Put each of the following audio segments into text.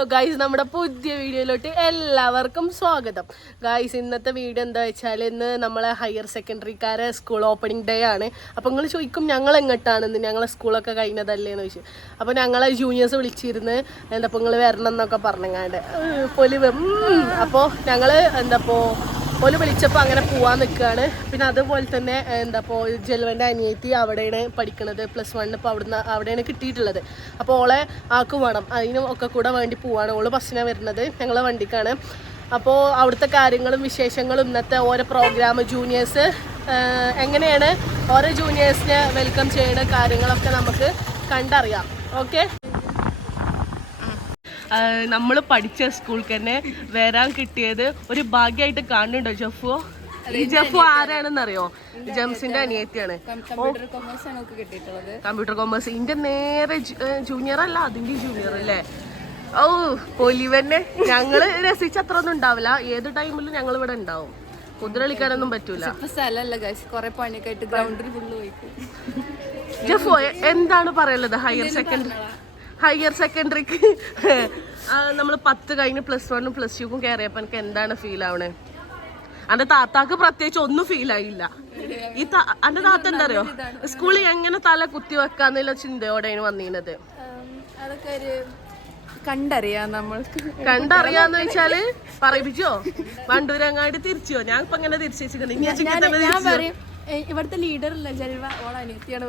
Hello guys, നമ്മുടെ പുതിയ വീഡിയോയിലോട്ട് എല്ലാവർക്കും സ്വാഗതം. ഗൈസ്, ഇന്നത്തെ വീഡിയോ എന്താ വെച്ചാൽ ഇന്ന് നമ്മളെ ഹയർ സെക്കൻഡറിക്കാരെ സ്കൂൾ ഓപ്പണിംഗ് ഡേ ആണ്. അപ്പോൾ നിങ്ങൾ ചോദിക്കും ഞങ്ങൾ എങ്ങോട്ടാണെന്ന്, ഞങ്ങളെ സ്കൂളൊക്കെ കഴിഞ്ഞതല്ലേന്ന് ചോദിച്ചു. അപ്പോൾ ഞങ്ങളെ ജൂനിയേഴ്സ് വിളിച്ചിരുന്ന് എന്താപ്പോൾ നിങ്ങൾ വരണം എന്നൊക്കെ പറഞ്ഞങ്ങാണ്ട് പൊലിവ്. അപ്പോൾ ഞങ്ങൾ എന്താപ്പോൾ ഓല് വിളിച്ചപ്പോൾ അങ്ങനെ പോവാൻ നിൽക്കുകയാണ്. പിന്നെ അതുപോലെ തന്നെ എന്താപ്പോൾ ജൽവൻ്റെ അനിയത്തി അവിടെയാണ് പഠിക്കുന്നത്, +1 ഇപ്പോൾ അവിടെയാണ് കിട്ടിയിട്ടുള്ളത്. അപ്പോൾ ഓളെ ആക്കും വേണം, അതിനും ഒക്കെ കൂടെ വേണ്ടി പോവാണ്. ഓള് ബസ്സിനാണ് വരുന്നത്, ഞങ്ങളെ വണ്ടിക്കാണ്. അപ്പോൾ അവിടുത്തെ കാര്യങ്ങളും വിശേഷങ്ങളും ഇന്നത്തെ ഓരോ പ്രോഗ്രാം ജൂനിയേഴ്സ് എങ്ങനെയാണ് ഓരോ ജൂനിയേഴ്സിനെ വെൽക്കം ചെയ്യുന്ന കാര്യങ്ങളൊക്കെ നമുക്ക് കണ്ടറിയാം. ഓക്കെ, നമ്മൾ പഠിച്ച സ്കൂളിൽ തന്നെ വരാൻ കിട്ടിയത് ഒരു ഭാഗ്യമായിട്ട് കാണുന്നുണ്ടോ ജഫു? ഈ ജഫു ആരാണെന്നറിയോ? ജംസിന്റെ അനിയത്തിയാണ്. കമ്പ്യൂട്ടർ കോമേഴ്സ് ഇന്റെ നേരെ ജൂനിയർ അല്ല, അതിന്റെ ജൂനിയർ അല്ലേ? ഓ പൊലിവന്നെ. ഞങ്ങള് രസിച്ചത്ര ഒന്നും ഉണ്ടാവില്ല, ഏത് ടൈമിലും ഞങ്ങൾ ഇവിടെ ഉണ്ടാവും. കുതിര കളിക്കാനൊന്നും പറ്റൂല. ജഫു എന്താണ് പറയുള്ളത്? ഹയർ സെക്കൻഡറിക്ക് നമ്മൾ 10 കഴിഞ്ഞ് +1 +2 കയറിയപ്പോ എനിക്ക് എന്താണ് ഫീൽ ആവണേ? എന്റെ താത്താക്ക് പ്രത്യേകിച്ച് ഒന്നും ഫീൽ ആയില്ല. എന്റെ താത്ത എന്താ അറിയോ, സ്കൂളിൽ എങ്ങനെ തല കുത്തി വെക്കാന്നുള്ള ചിന്തയോടെയാണ് വന്നിരുന്നത്. കണ്ടറിയാന്ന് വെച്ചാല് പറയിപ്പിച്ചോ? വണ്ടൂരങ്ങാടി തിരിച്ചോ? ഞാൻ ഇപ്പൊ എങ്ങനെ തിരിച്ചു വെച്ചിട്ടുണ്ട്. ഇവിടുത്തെ ലീഡർ ഇല്ല, ജൽവ ഓള അനിയത്തിയാണ്.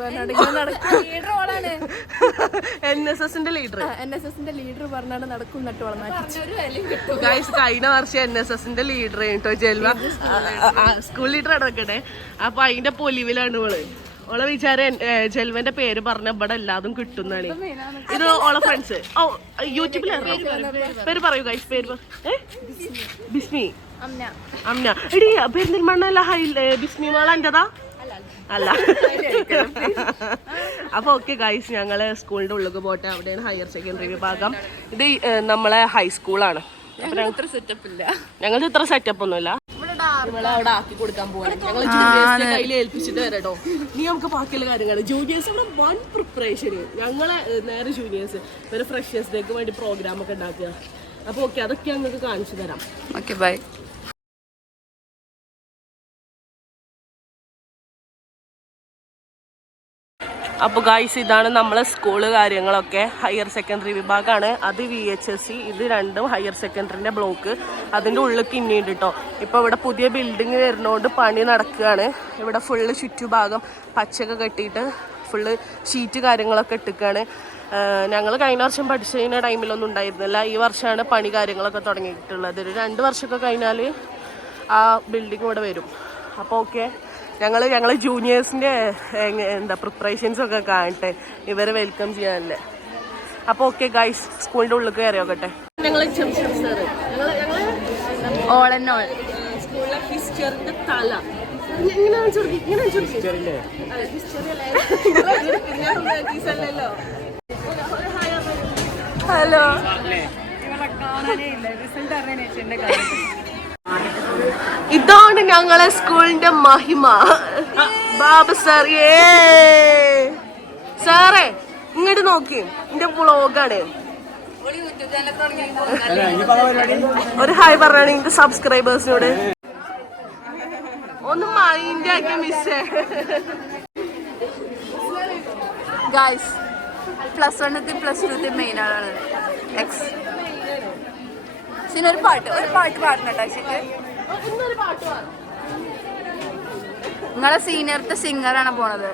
NSSന്റെ ലീഡർ പറഞ്ഞാണ് നടക്കും നട്ട് വളർന്നു. ഗൈസ്, കഴിഞ്ഞ വർഷം NSSന്റെ ലീഡർ കേട്ടോ ജൽവ, സ്കൂൾ ലീഡർ നടക്കട്ടെ. അപ്പൊ അതിന്റെ പൊലിവിലാണ് ഓളെ വിചാരം ജൽവന്റെ പേര് പറഞ്ഞ ഇവിടെ എല്ലാതും കിട്ടുന്നാണ്. ഇത് ഓളെ ഫ്രണ്ട്സ് യൂട്യൂബിൽ പേര് പറയൂ ഗൈസ്. പേര് ബിസ്മി, അമ്ന. എടി പെരിന്തൽമണ്ണ ബിസ്മി മോള എന്റെതാ അല്ല. അപ്പൊ ഓക്കെ ഗൈസ്, ഞങ്ങള് സ്കൂളിന്റെ ഉള്ളിൽ പോട്ടെ. അവിടെയാണ് ഹയർ സെക്കൻഡറി വിഭാഗം. ഇത് നമ്മളെ ഹൈസ്കൂളാണ്. ഞങ്ങൾക്ക് ഇത്ര സെറ്റപ്പ് ഒന്നുമില്ല. ഇവിടെ അവിടെ ആക്കി കൊടുക്കാൻ പോവാണ്. ഞങ്ങൾ ജൂനിയേഴ്സിന്റെ കയ്യിൽ ഏൽപ്പിച്ചിട്ട് വരട്ടോ. ഇനി നമുക്ക് ബാക്കിയുള്ള കാര്യങ്ങൾ. ജൂനിയേഴ്സ് ഇവിടെ വൺ പ്രിപ്പറേഷന്. ഞങ്ങളെ നേരെ ജൂനിയേഴ്സ് ഒരു ഫ്രഷേഴ്സ് ഡേക്ക് വേണ്ടി പ്രോഗ്രാം ഒക്കെ ഉണ്ടാക്കുക. അപ്പൊ ഓക്കെ, അതൊക്കെ ഞങ്ങൾക്ക് കാണിച്ചു തരാം. Okay, by. അപ്പോൾ ഗൈസ്, ഇതാണ് നമ്മളെ സ്കൂള് കാര്യങ്ങളൊക്കെ. ഹയർ സെക്കൻഡറി വിഭാഗമാണ്. അത് VHSC. ഇത് രണ്ടും ഹയർ സെക്കൻഡറിൻ്റെ ബ്ലോക്ക്. അതിൻ്റെ ഉള്ളിൽ പിന്നീട് കേട്ടോ. ഇപ്പോൾ ഇവിടെ പുതിയ ബിൽഡിങ് വരുന്നതുകൊണ്ട് പണി നടക്കുകയാണ്. ഇവിടെ ഫുള്ള് ചുറ്റുഭാഗം പച്ചയൊക്കെ കെട്ടിയിട്ട് ഫുള്ള് ഷീറ്റ് കാര്യങ്ങളൊക്കെ ഇട്ടിക്കുകയാണ്. ഞങ്ങൾ കഴിഞ്ഞ വർഷം പഠിച്ചതിൻ്റെ ടൈമിലൊന്നും ഉണ്ടായിരുന്നില്ല. ഈ വർഷമാണ് പണി കാര്യങ്ങളൊക്കെ തുടങ്ങിയിട്ടുള്ളത്. ഒരു 2 വർഷമൊക്കെ കഴിഞ്ഞാൽ ആ ബിൽഡിങ് ഇവിടെ വരും. അപ്പോൾ ഓക്കെ, ഞങ്ങൾ ജൂനിയേഴ്സിൻ്റെ എന്താ പ്രിപ്പറേഷൻസൊക്കെ കാണട്ടെ, ഇവരെ വെൽക്കം ചെയ്യാനല്ലേ. അപ്പോൾ ഓക്കെ ഗൈസ്, സ്കൂളിൻ്റെ ഉള്ളിൽ കയറി നോക്കട്ടെ. ഞങ്ങൾ ഓൾ ആൻഡ് ഓൾ സ്കൂളിലെ ഹിസ്റ്ററിൻ്റെ തല ഹലോ. ഇതാണ് ഞങ്ങളെ സ്കൂളിന്റെ മഹിമ. ബാബു സാർ, സാറേ ഇങ്ങോട്ട് നോക്കി, എന്റെ വ്ളോഗാണ്. ഒരു ഹായ് പറഞ്ഞാണ് എന്റെ സബ്സ്ക്രൈബേഴ്സിനോട്. ഒന്ന് മൈൻഡ് ആക്കി മിസ്സേ. ഗൈസ്, +1 +2 മെയിൻ ആണ്. ഒരു പാട്ട് പാടുന്നുണ്ടോ? നിങ്ങളെ സീനിയർത്തെ സിംഗറാണ് പോണത്.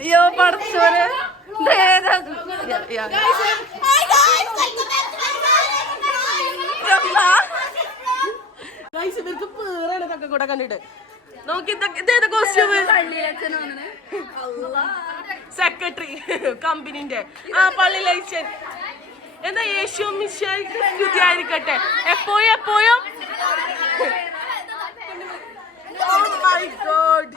അയ്യോ പഠിച്ചോര് ഇവർക്ക് പേറാണ് ഇതൊക്കെ കൂടെ കണ്ടിട്ട്. നോക്കി, ഇതേത് കോസ്റ്റ്യൂം? സെക്രട്ടറി കമ്പനിന്റെ പള്ളി ലൈസൻ. എന്താ യേശു മിശിഹായിരിക്കട്ടെ എപ്പോഴും. Oh my God.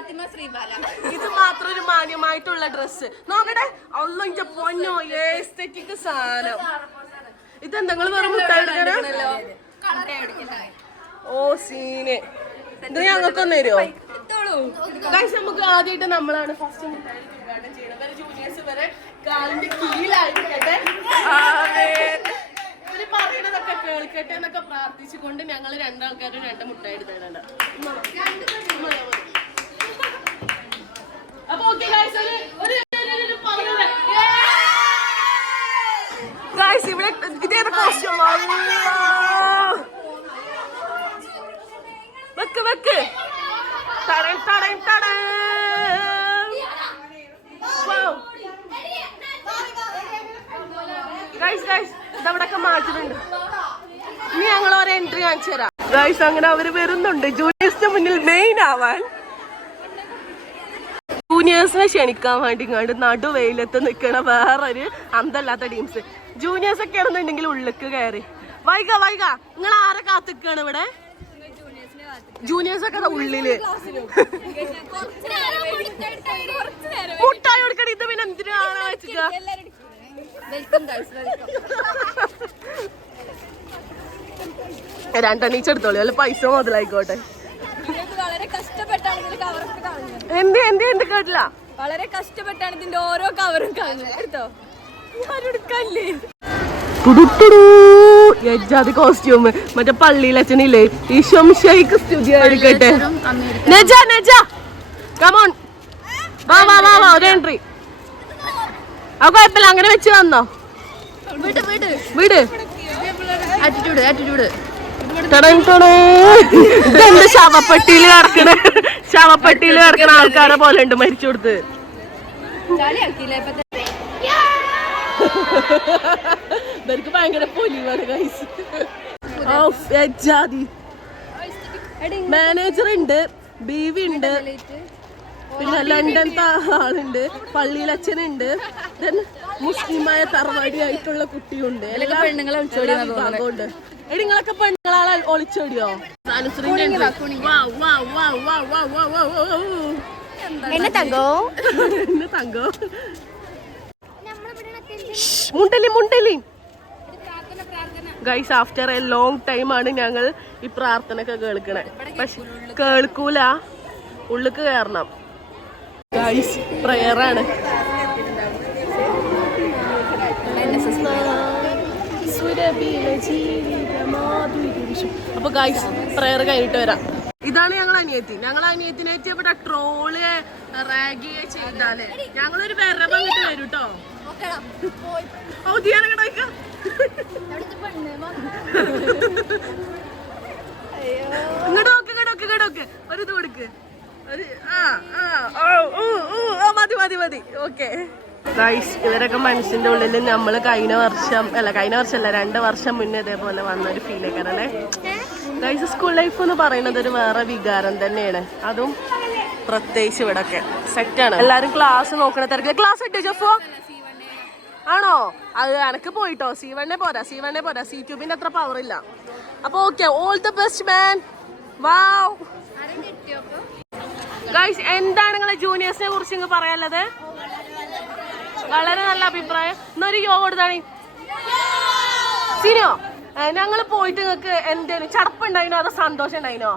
Fathima Sreebala. ഇത് മാത്രം ഒരു മാന്യമായിട്ടുള്ള ഡ്രസ്സ് നോക്കട്ടെ. അല്ലോ ഇന്റെ പൊന്നോ എസ്തെറ്റിക് സാധനം. ഇതെന്താ നിങ്ങൾ വെറും മുട്ടായി എടുക്കണോ? ഓ സീന്. ഇത് ഞങ്ങൾക്കൊന്ന് തരുമോ? നമുക്ക് ആദ്യമായിട്ട് നമ്മളാണ് ഫസ്റ്റ് മുട്ടായി ഉദ്ഘാടനം ചെയ്യുന്നത്. ജൂനിയേഴ്സ് വരെ കാലിന്റെ കീഴിലായിരിക്കട്ടെ, ഇവര് പറയണതൊക്കെ കേൾക്കട്ടെ എന്നൊക്കെ പ്രാർത്ഥിച്ചുകൊണ്ട് ഞങ്ങൾ രണ്ടാൾക്കാരും 2 മുട്ടായി എടുത്തിട്ടുണ്ട്. അപ്പൊ ഓക്കെ ഇവിടെ ഇതേത് കോസ്റ്റ്യൂം വെക്ക് വെക്ക് തടൻ തടൻ തടൻ. ഇതവിടൊക്കെ മാറ്റുന്നുണ്ട്. ഇനി ഞങ്ങൾ ഒരു എൻട്രി കാണിച്ചു തരാം ഗൈസ്. അങ്ങനെ അവര് വരുന്നുണ്ട് ജൂനിയേഴ്സിന് മുന്നിൽ മെയിൻ ആവാൻ. ജൂനിയേഴ്സിനെ ക്ഷണിക്കാൻ വേണ്ടി ഇങ്ങോട്ട് നടുവെയിലത്ത് നിൽക്കണ വേറൊരു അന്തല്ലാത്ത ടീംസ്. ജൂനിയേഴ്സ് ഒക്കെ ആണെന്നുണ്ടെങ്കിൽ ഉള്ളിക്ക് കയറി വൈക നിങ്ങൾ ആരെ കാത്തിക്കാണ് ഇവിടെ? ജൂനിയേഴ്സ് ഒക്കെ ഉള്ളില് മുട്ടായി കൊടുക്കണ. ഇത് പിന്നെ എന്തിനാണ് വെച്ചിട്ട് രണ്ടെണ്ണീച്ചെടുത്തോളൂ അല്ല പൈസ മുതലായിക്കോട്ടെ. എന്ത് കേട്ടില്ല. വളരെ കഷ്ടപ്പെട്ടാണ് ഇതിന്റെ ഓരോ കവറും കേട്ടോ. യജാതി കോസ്റ്റ്യൂം മറ്റേ പള്ളിയിലച്ഛനില്ലേ ഈ ഷംഷൈക്ക് സ്തുതി എടുക്കട്ടെ. കമോൺ വാ ഒരു എൻട്രി. ആ കുഴപ്പമില്ല അങ്ങനെ വെച്ച് വന്നോ. വീട് ഇതെന്ത് ശവപ്പെട്ടിയിൽ കിടക്കണ ആൾക്കാരെ പോലെ ഉണ്ട് മരിച്ചു കൊടുത്ത്. ഇവർക്ക് ഭയങ്കര പൊലിവാണ് ഗൈസ്. മാനേജർ ഉണ്ട്, ബീവി ഉണ്ട്, പിന്നെ ലണ്ടൻത്തെ ആളുണ്ട്, പള്ളിയിലച്ഛനുണ്ട്, മുസ്ലിമായ തറവാടിയായിട്ടുള്ള കുട്ടിയുണ്ട്. വിഭാഗമുണ്ട്. നിങ്ങളൊക്കെ പെണ്ണുങ്ങളാളെ ഒളിച്ചോടിയോ? എന്നെ തങ്കോ മുണ്ടലി guys. After a long time ആണ് ഞങ്ങൾ ഈ പ്രാർത്ഥനയൊക്കെ കേൾക്കണേ. പക്ഷെ കേൾക്കൂല, ഉള്ളിക്ക് കയറണം ഗൈസ്. പ്രയറാണ്. അപ്പൊ ഗൈസ് പ്രയർ കഴിഞ്ഞിട്ട് വരാം. ഇതാണ് ഞങ്ങൾ അനിയത്തി. അനിയത്തിനായിട്ട് ഇവിടെ ട്രോള് റാഗ് ചെയ്താല് ഞങ്ങളൊരു വിരവ് അങ്ങോട്ട് വരും കേട്ടോ. ഇങ്ങോട്ടോക്ക് ഒരു ഇത് കൊടുക്ക്. മതി ഓക്കെ ഗൈസ്. ഇവരൊക്കെ മനസ്സിന്റെ ഉള്ളിൽ നമ്മള് കഴിഞ്ഞ വർഷമല്ല 2 വർഷം മുന്നേ ഇതേപോലെ വന്നൊരു ഫീലേക്കാരല്ലേ ഗൈസ്. സ്കൂൾ ലൈഫ് എന്ന് പറയുന്നത് ഒരു വേറെ വികാരം തന്നെയാണ്. അതും പ്രത്യേകിച്ച് ഇവിടൊക്കെ സെറ്റാണ്. എല്ലാരും ക്ലാസ് നോക്കണ തിരക്കില്ല. ക്ലാസ് ഇട്ടോ ജഫോ ആണോ? അത് എനക്ക് പോയിട്ടോ. C1 പോരാ. C2 അത്ര പവർ ഇല്ല. അപ്പൊ okay, all the best man. Wow guys, എന്താണ് നിങ്ങളെ ജൂനിയേഴ്സിനെ കുറിച്ച് ഇങ്ങ് പറയാനുള്ളത്? വളരെ നല്ല അഭിപ്രായം. എന്നൊരു യോ കൊടുത്താണ് സീനോ. ഞങ്ങള് പോയിട്ട് നിങ്ങൾക്ക് എന്തേലും ചടപ്പുണ്ടായിനോ അതോ സന്തോഷം ഉണ്ടായിനോ?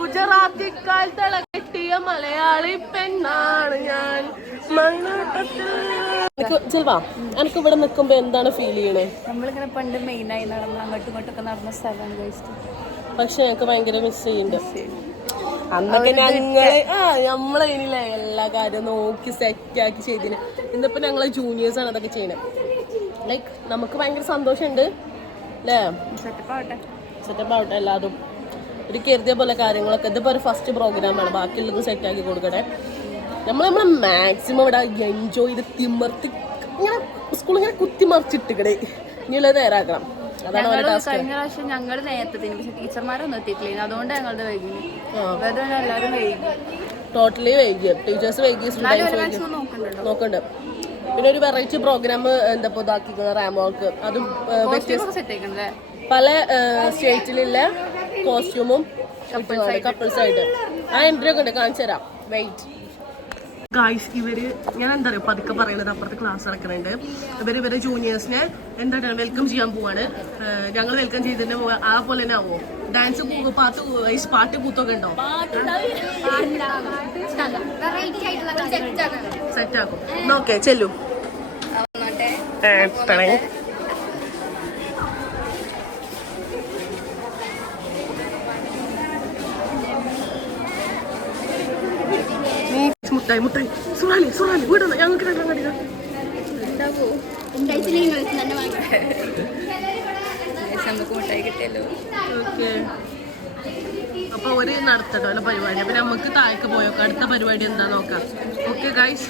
ഗുജറാത്തിക്കാലത്തുള്ള കെട്ടിയ മലയാളി പെണ്ണാണ് ഞാൻ. ചെൽവാ, എനിക്ക് ഇവിടെ നിൽക്കുമ്പോ എന്താണ് ഫീൽ ചെയ്യണേ? നമ്മളിങ്ങനെ പണ്ട് മെയിനായി നടന്ന് അങ്ങോട്ടും ഇങ്ങോട്ടൊക്കെ നടന്ന സ്ഥലമാണ് കഴിച്ചത്. പക്ഷെ ഞങ്ങൾക്ക് ഭയങ്കര മിസ് ചെയ്യുന്നുണ്ട്. അന്നൊക്കെ നമ്മളെ ഇനിയില്ലേ എല്ലാ കാര്യവും നോക്കി സെറ്റാക്കി ചെയ്തിന്. ഇന്നിപ്പോ ഞങ്ങളെ ജൂനിയേഴ്സാണ് അതൊക്കെ ചെയ്യണേ. ലൈക്ക് നമുക്ക് ഭയങ്കര സന്തോഷമുണ്ട് അല്ലേ? സെറ്റപ്പ് ആവട്ടെ എല്ലാതും. ഒരു കരുതിയ പോലെ കാര്യങ്ങളൊക്കെ. ഇതിപ്പോൾ ഒരു ഫസ്റ്റ് പ്രോഗ്രാമാണ്, ബാക്കിയുള്ളത് സെറ്റാക്കി കൊടുക്കട്ടെ. നമ്മൾ മാക്സിമം ഇവിടെ എൻജോയ് ചെയ്ത് തിമർത്തി ഇങ്ങനെ സ്കൂൾ ഇങ്ങനെ കുത്തിമറിച്ചിട്ടിക്കടേ. ഇനിയുള്ളത് നേരാക്കണം. അതാണ് കഴിഞ്ഞ പ്രാവശ്യം ഞങ്ങൾ നേരത്തെ പക്ഷെ ടീച്ചർമാരൊന്നും എത്തിയിട്ടില്ല. അതുകൊണ്ട് ഞങ്ങളുടെ വൈകി. എല്ലാവരും വൈകി, ടോട്ടലി വൈകി. ടീച്ചേഴ്സ് വൈകി, സ്റ്റുഡൻസ് നോക്കണ്ട്. പിന്നെ ഒരു വെറൈറ്റി പ്രോഗ്രാം എന്താ ഇതാക്കിക്കുന്നത് റാം വാക്ക്. അതും വ്യത്യസ്ത പല സ്റ്റേറ്റിലുള്ള കോസ്റ്റ്യൂമും കപ്പിൾസ് ആയിട്ട് ആ എൻട്രി ഒക്കെ ഉണ്ട് കാണിച്ചു തരാം വെയിറ്റ് ഗായ്സ്. ഇവര് ഞാൻ എന്താ പറയുക പതുക്കെ പറയണത്, അപ്പുറത്ത് ക്ലാസ് നടക്കുന്നുണ്ട്. ഇവരെ ജൂനിയേഴ്സിനെ എന്താണ് വെൽക്കം ചെയ്യാൻ പോവാണ്. ഞങ്ങൾ വെൽക്കം ചെയ്തതിന്റെ ആ പോലെ തന്നെ ആവോ? ഡാൻസ് പാട്ട് കൂത്തൊക്കെ ഉണ്ടോ? സെറ്റ് ആക്കും. ഓക്കെ ചെല്ലു. മുട്ടായി മുട്ടായി സുറാലി വീടുന്നു ഞങ്ങൾക്ക് മുട്ടായി കിട്ടിയല്ലോ. ഓക്കെ അപ്പൊ ഒരു നടത്തട്ടോ അല്ല പരിപാടി. അപ്പൊ നമുക്ക് താഴേക്ക് പോയോക്കാം. അടുത്ത പരിപാടി എന്താ നോക്കാം. Okay guys.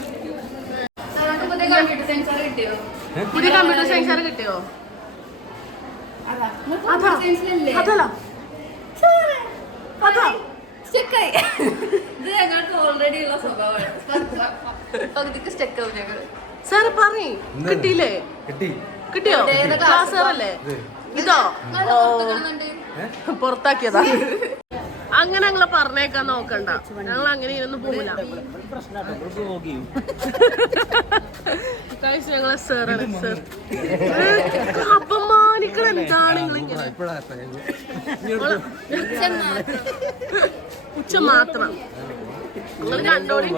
പുതിയ കമ്പ്യൂട്ടർ സയൻസ് കിട്ടിയോ? ഓൾറെഡി ഉള്ള സ്വഭാവമാണ്. സാറ് പറയ് കിട്ടിയില്ലേ? കിട്ടിയോ? ക്ലാസ് അല്ലേ ഇതോ? പുറത്താക്കിയതാ. അങ്ങനെ ഞങ്ങളെ പറഞ്ഞേക്കാൻ നോക്കണ്ട. ഞങ്ങൾ അങ്ങനെ ഇരുന്ന് പോകില്ല. ഞങ്ങളെ സാറാണ് സാർ. അപമാനിക്കണം എന്താണ് നിങ്ങളിങ്ങനെ? ഉച്ച മാത്രം നിങ്ങൾ കണ്ടോളി.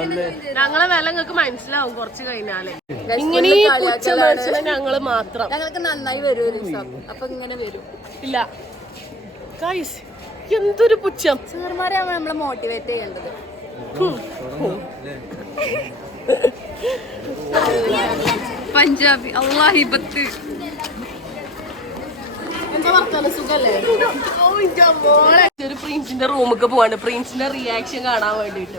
ഞങ്ങളെ വില നിങ്ങൾക്ക് മനസ്സിലാവും കുറച്ച് കഴിഞ്ഞാലേ. ഇങ്ങനെ ഉച്ച മേടിച്ചാൽ ഞങ്ങള് മാത്രം ഞങ്ങൾക്ക് നന്നായി വരും ഒരു ദിവസം. അപ്പൊ ഇങ്ങനെ വരും. ഇല്ല ഗൈസ് എന്തൊരു പുച്ഛം. സാർമാരെയാണ് നമ്മളെ മോട്ടിവേറ്റ് ചെയ്യേണ്ടത്. പഞ്ചാബി അള്ളാഹിബത്ത് ഒരു പ്രിൻസിന്റെ റൂമൊക്കെ പോവാണ്ട് പ്രിൻസിന്റെ റിയാക്ഷൻ കാണാൻ വേണ്ടിട്ട്.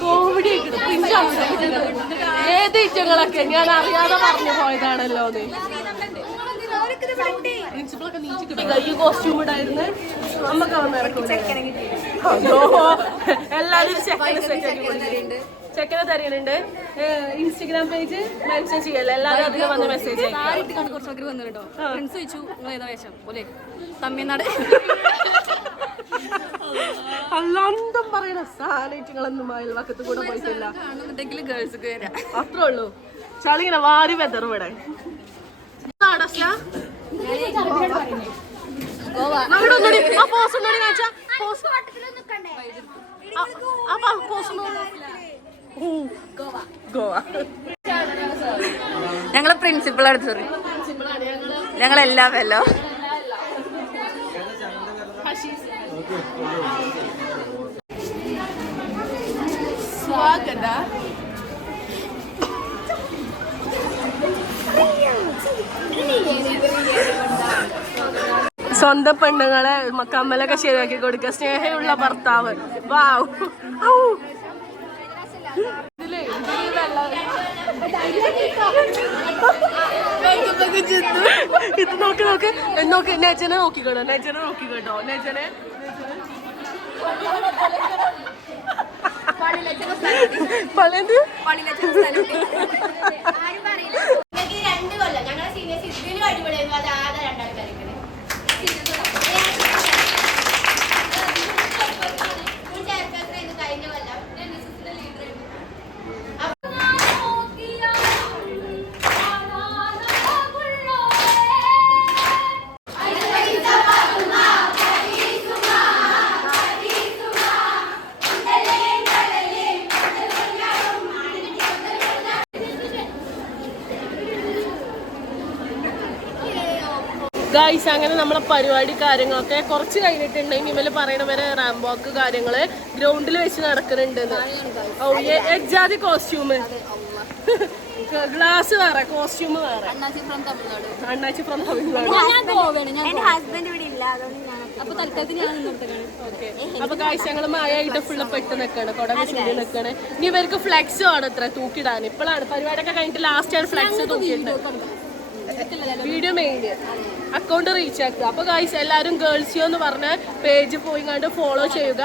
കോമഡി ഏത് ഇറ്റങ്ങളൊക്കെ ഞാൻ അറിയാതെ പറഞ്ഞു പോയതാണല്ലോ. പ്രിൻസിപ്പളൊക്കെ നീച്ച് കോസ്റ്റ്യൂം ഇടായിരുന്നു. നമ്മക്ക് എല്ലാരും ചെക്കനെ തരുന്നുണ്ട്. ഇൻസ്റ്റഗ്രാം പേജ് മെൻഷൻ ചെയ്യല്ലേ, എല്ലാവരും അതിൽ വന്ന് മെസ്സേജ് കുറച്ചൊക്കെ വന്നു കേട്ടോ. ഫ്രണ്ട്സ് ചോദിച്ചു നിങ്ങൾ ഏതാ വേഷം പോലെ തമിഴ്നാട് അല്ലാണ്ടും പറയണ സാധനങ്ങളൊന്നും അയൽവക്കത്ത് കൂടെ പോയിട്ടില്ല. കാണുന്നുണ്ടെങ്കിൽ ഗേൾസ് വരാം അത്രേ ഉള്ളൂ. ചളിങ്ങനെ വാരി വെതർ ഇവിടെ. ഞങ്ങളെ പ്രിൻസിപ്പളാണ്. സോറി ഞങ്ങളെല്ലാമല്ലോ. സ്വാഗത സ്വന്തം പെണ്ണുങ്ങളെ കമ്മലൊക്കെ ശരിയാക്കി കൊടുക്കുക. സ്നേഹമുള്ള ഭർത്താവ്. വാവ്. ഇത് നോക്കി നോക്ക് നെജനെ നോക്കിക്കോട്ടോ. നെജനെ പളയത് ഗൈസ്. അങ്ങനെ നമ്മളെ പരിപാടി കാര്യങ്ങളൊക്കെ കുറച്ച് കഴിഞ്ഞിട്ടുണ്ടെങ്കിൽ ഇവര് പറയണ വരെ റാംബോക്ക് കാര്യങ്ങള് ഗ്രൗണ്ടിൽ വെച്ച് നടക്കുന്നുണ്ട്. ഓ എജാതി കോസ്റ്റ്യൂം, ഗ്ലാസ് വേറെ, കോസ്റ്റ്യൂം വേറെ. അണ്ണാച്ചി ഫ്രം തമിഴ്നാട്. അപ്പൊ ഗൈസ് ഞങ്ങള് മഴയായിട്ട് ഫുള്ള് പെട്ട് നിൽക്കാണ്, കൊടക ചൂടി നിൽക്കാണ്. ഇനി ഇവർക്ക് ഫ്ലെക്സ് ആണ് ഇത്ര തൂക്കിടാൻ. ഇപ്പോഴാണ് പരിപാടിയൊക്കെ കഴിഞ്ഞിട്ട് ലാസ്റ്റ് ആണ് ഫ്ലെക്സ് തൂക്കിയിട്ടുണ്ട്. വീഡിയോ മെയിന് അക്കൗണ്ട് റീച്ച് ആക്കുക. അപ്പൊ ഗൈസ് എല്ലാരും ഗേൾസിയോ എന്ന് പറഞ്ഞ പേജ് പോയി കണ്ട് ഫോളോ ചെയ്യുക.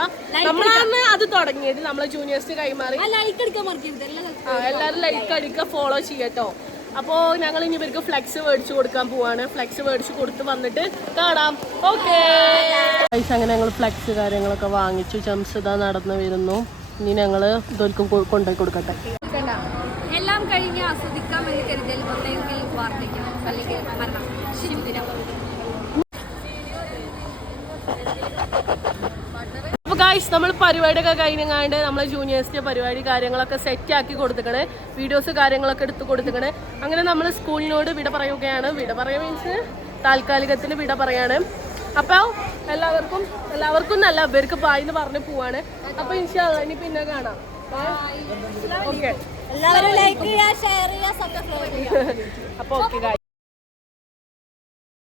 നമ്മളാണ് അത് തുടങ്ങിയത്, നമ്മളെ ജൂനിയേഴ്സിന് കൈമാറി. എല്ലാരും ലൈക്ക് അടിക്കുക, ഫോളോ ചെയ്യട്ടോ. അപ്പോൾ ഞങ്ങൾ ഇനി ഇവർക്ക് ഫ്ലെക്സ് മേടിച്ചു കൊടുക്കാൻ പോവാണ്. ഫ്ലെക്സ് മേടിച്ച് കൊടുത്ത് വന്നിട്ട് കാണാം. ഓക്കെ അങ്ങനെ ഞങ്ങൾ ഫ്ലെക്സ് കാര്യങ്ങളൊക്കെ വാങ്ങിച്ചു. ചംസ് ഇതാ നടന്നു വരുന്നു. ഇനി ഞങ്ങൾ ഇതൊരിക്കും കൊണ്ടുപോയി കൊടുക്കട്ടെ. എല്ലാം കഴിഞ്ഞ് ആസ്വദിക്കാം എന്ന് കരുതൽ ഒന്നെങ്കിൽ വാർദ്ധക്യം അല്ലെങ്കിൽ മരണം. ശിവദിനം. അപ്പോൾ ഗൈസ് നമ്മൾ പരിപാടിയൊക്കെ കഴിഞ്ഞങ്ങാണ്ട് നമ്മളെ ജൂനിയേഴ്സിൻ്റെ പരിപാടി കാര്യങ്ങളൊക്കെ സെറ്റാക്കി കൊടുത്തിക്കണേ. വീഡിയോസ് കാര്യങ്ങളൊക്കെ എടുത്ത് കൊടുത്തിക്കണേ. അങ്ങനെ നമ്മൾ സ്കൂളിനോട് വിട പറയുകയാണ്. വിട പറയുക മീൻസ് താൽക്കാലികത്തിന് വിട പറയാണ്. അപ്പോൾ എല്ലാവർക്കും നല്ല ഇവർക്ക് പായിന്ന് പറഞ്ഞ് പോവാണ്. അപ്പോൾ ഇൻഷാ അല്ലാഹ് ഇനി പിന്നെ കാണാം. ഓക്കെ എല്ലാവരും ലൈക്ക് ചെയ്യുക, ഷെയർ ചെയ്യുക, സബ്സ്ക്രൈബ് ചെയ്യുക. അപ്പോൾ ഓക്കെ ഗൈസ്.